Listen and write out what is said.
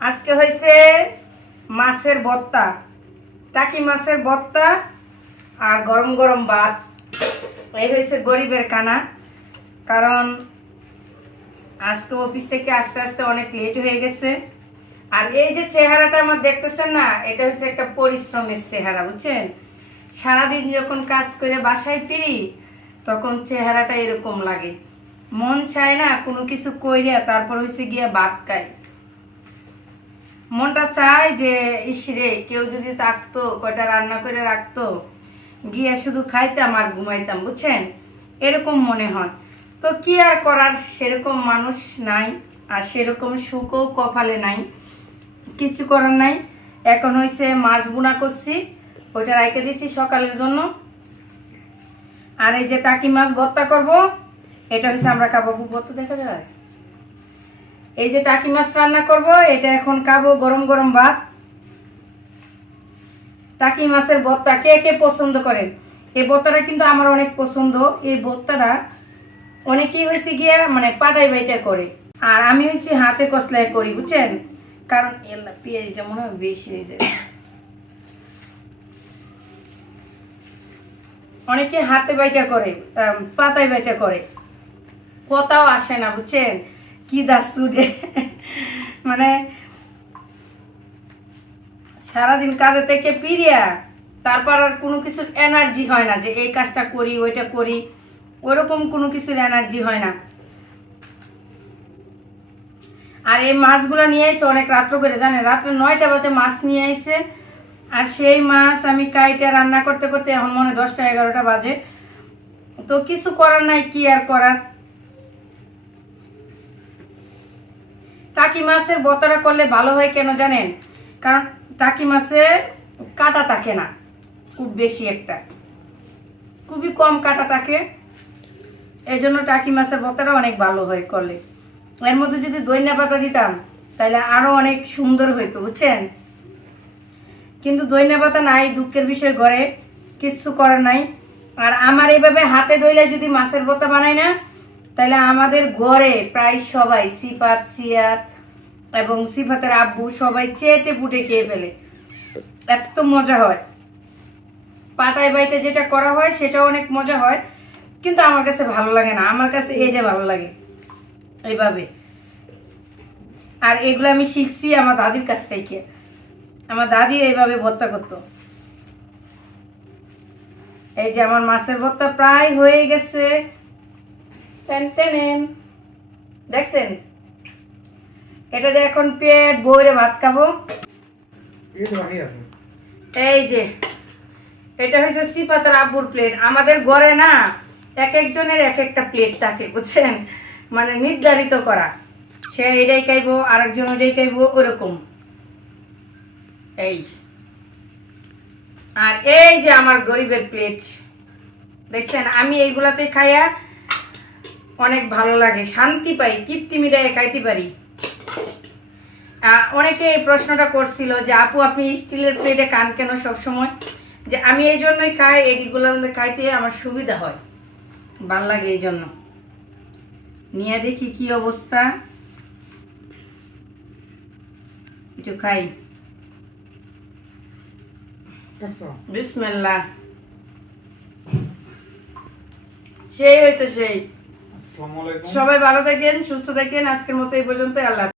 আজকে হয়েছে মাছের বত্তা। টাকি মাছের বত্তা আর গরম গরম ভাত। এই হয়েছে গরিবের কানা কারণ আজকে অফিস থেকে আস্তে আস্তে অনেক লেট হয়ে গেছে। আর এই যে চেহারাটা আমার দেখতেছেন না, এটা হচ্ছে একটা পরিশ্রমের চেহারা, বুঝছেন? সারাদিন যখন কাজ করে বাসায় ফিরি, তখন চেহারাটা এরকম লাগে। মন চায় না কোনো কিছু কইরা তারপর হচ্ছে গিয়া ভাত খাই। মনটা চায় যে ইসরে কেউ যদি থাকতো, কয়টা রান্না করে রাখতো? গিয়া শুধু খাইতাম আর ঘুমাইতাম, বুঝছেন? এরকম মনে হয়। তো কি আর করার? সেরকম মানুষ নাই, আর সেরকম সুখও কপালে নাই। কিছু করার নাই। এখন হয়েছে মাছ বুনা করছি, ওইটা রেখে দিছি সকালের জন্য। আর এই যে টাকি মাছ ভর্তা করব, এটা হচ্ছে আমরা কাবাবু ভর্তা দেখা যায়? এই যে টাকি মাছ রান্না করব, এটা এখন খাব গরম গরম ভাত। টাকি মাছের ভর্তা কে কে পছন্দ করেন এই ভর্তাটা কিন্তু আমার অনেক পছন্দ। এই ভর্তাটা অনেকেই হয়েছে গিয়া মানে পাটাই বাইটা করে। আর আমি হয়েছি হাতে কসলায় করি, বুঝছেন? কারণ এলা পেঁয়াজটা মনে হয় বেশি হয়ে যাবে। অনেকে হাতে বাইটা করে পাতায় বাইটা করে। কথাও আসে না, বুঝছেন? কি দাসুডে মানে সারাদিন কাজে থেকে পিরিয়া তারপর আর কোনো কিছুর এনার্জি হয় না যে এই কাজটা করি, ওইটা করি। ওরকম কোনো কিছুর এনার্জি হয় না। আর এই মাছগুলো নিয়ে এসে অনেক রাত্র করে জানে রাত্রে নয়টা বাজে মাছ নিয়ে এসে আর সেই মাছ আমি কাইটা রান্না করতে করতে এখন মনে দশটা, এগারোটা বাজে। তো কিছু করার নাই, কি আর করার? টাকি মাছের বতাটা করলে ভালো হয় কেন জানেন? কারণ টাকি মাছে কাটা থাকে না, খুব বেশি একটা। খুবই কম কাটা থাকে। এই জন্য টাকি মাছের বতাটা অনেক ভালো হয় করলে। এর মধ্যে যদি দইনা পাতা দিতাম তাহলে আরও অনেক সুন্দর হইতো, বুঝছেন? কিন্তু দইনা পাতা নাই, দুঃখের বিষয় ঘরে, কিচ্ছু করার নাই। আর আমার এইভাবে হাতে দইলে যদি মাছের ভর্তা বানাই না তাহলে আমাদের ঘরে প্রায় সবাই সিফাত, সিয়াত এবং সিফাতের আব্বু সবাই চেটে পুটে খেয়ে ফেলে। এত মজা হয়। পাটায় বাইটে যেটা করা হয় সেটা অনেক মজা হয়, কিন্তু আমার কাছে ভালো লাগে না। আমার কাছে এটা ভালো লাগে। এইভাবে। আর এগুলো আমি শিখছি আমার দাদির কাছ থেকে। আমার দাদি এইভাবে ভর্তা করতো। এই যে আমার মাছের ভর্তা প্রায় হয়ে গেছে। টেন টেনেন দেখছেন? এটা দিয়ে এখন পেট বইরে ভাত খাব। এই যে এটা হচ্ছে সিপাতার আব্বুর প্লেট আমাদের ঘরে না এক একজনের এক একটা প্লেট থাকে বুঝছেন? মানে নির্ধারিত করা। সে এটাই খাইবো আরেকজন ওটাই খাইবো ওরকম। এই। আর এই যে আমার গরিবের প্লেট দেখছেন? আমি এইগুলাতে খাইয়া অনেক ভালো লাগে, শান্তি পাই, তৃপ্তি মিটাইয়ে খাইতে পারি। অনেকে এই প্রশ্নটা করছিল যে, আপু, আপনি স্টিলের প্লেটে কান কেন সবসময়? যে আমি এই জন্যই খাই এইগুলোর মধ্যে খাইতে আমার সুবিধা হয়। ভালো লাগে এই জন্য। নিয়ে দেখি কি অবস্থা। একটু খাই। বিসমেল্লা সেই হয়েছে সেই। সবাই ভালো থাকেন সুস্থ থাকেন আজকের মতো এই পর্যন্ত আল্লাহ।